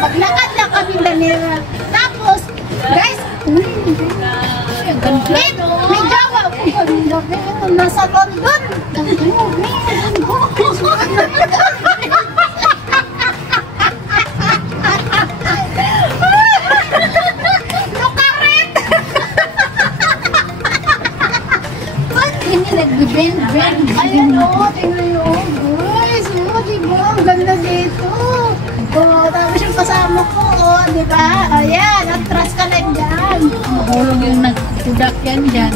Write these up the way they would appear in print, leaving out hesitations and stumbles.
Maglakad lang kami Danira. Tapos, guys, may jawa ko kanina. Nasa London. Ayan o, tingnan nyo, guys. O, diba? Ang ganda dito. O, tapos yung kasama ko, o, diba? Ayan, atras ka lang dyan. Mahulog yung nagtudak yan dyan.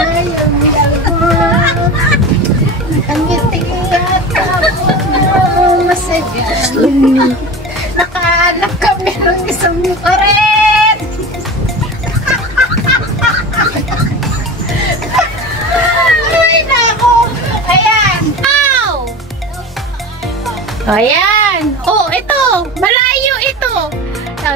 Ayun, ang ngiti yata. Masaya. Nakaalak kami ng isang karet. Ay, nako. Ayan. Ow! Ayan. Oh, ito. Malayo ito.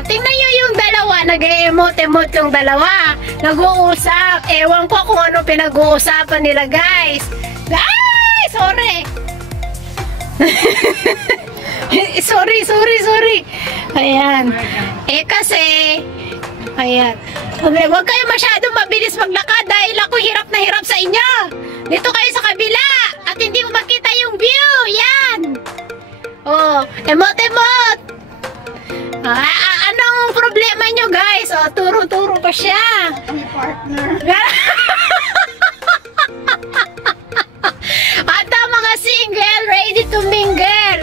Tingnan nyo yung dalawa. Nag-emote-emote yung dalawa. Nag-uusap. Ewan ko kung ano pinag-uusapan nila, guys. Ay! Sorry. Sorry. Ayan. Kasi, ayan. Huwag kayo masyadong mabilis maglakad dahil ako hirap na hirap sa inyo. Dito kayo sa kabila at hindi mo makita yung view. Yan. Oh, emote-emote. Anong problema nyo, guys? Oh, turo-turo pa siya. May partner. At ang mga single, ready to mingle.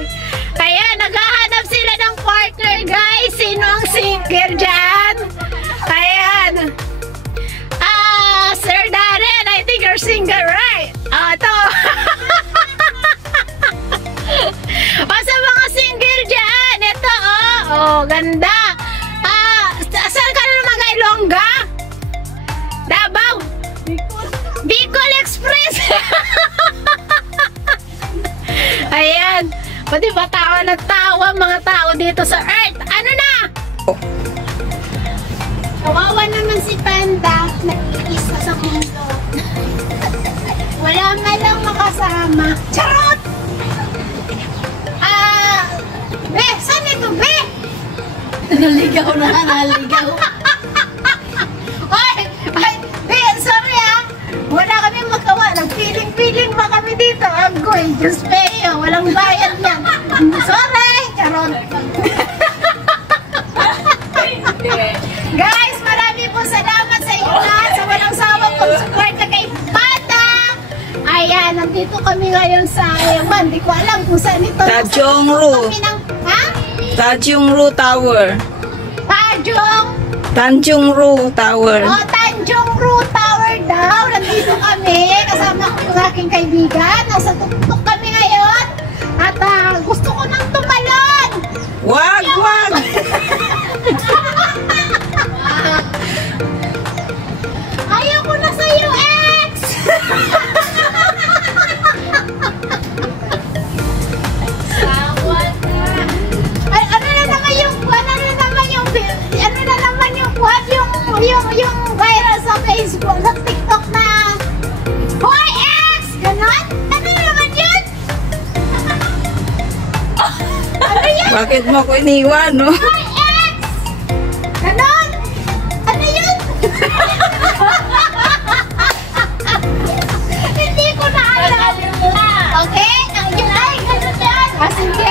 Kaya naghahanap sila ng partner, guys. Sino ang single dyan? Ayan. Sir Darren, I think you're single, right? Ito. Sa mga single dyan, ito, oh, ganda. Saan ka na mga Ilongga? Davao? Bicol Express. Ayan. Pati ba tawa na tawa mga tao dito sa Earth? Ano na? Kawawa naman si Panda. Nag-iisa sa mundo. Wala man lang makasama. Charot! Be, saan ito, Be? Naligaw na, naligaw. Ay, Be, sorry wala kami magawa. Nag-feeling pa kami dito. Agoy, Diyos peyo. Walang bayad yan. Sorry! Charot! Guys, marami po salamat sa inyo lahat sa walang sawang pag-support na kay Panda. Ayan, nandito kami ngayon sa Ewan. Di ko alam kung saan ito. Tanjungru. Ha? Tanjungru Tower. Tanjungru Tower. Oh, Tanjungru Tower daw. Nandito kami. Kasama ko sa aking kaibigan. Nasa tuktok kami ngayon. At gusto ko nang tumalon. Wag! Ayaw ko na sa UX! Ay, ano na naman yung viral sa Facebook, sa TikTok na Hoy X! Ganon? Ano na naman yun? Ano yun? Bakit mo ko iniwan, no? Hoy X! Ganon? Ano yun? Hindi ko na alam. Okay? Ay, ganon yan. Sige.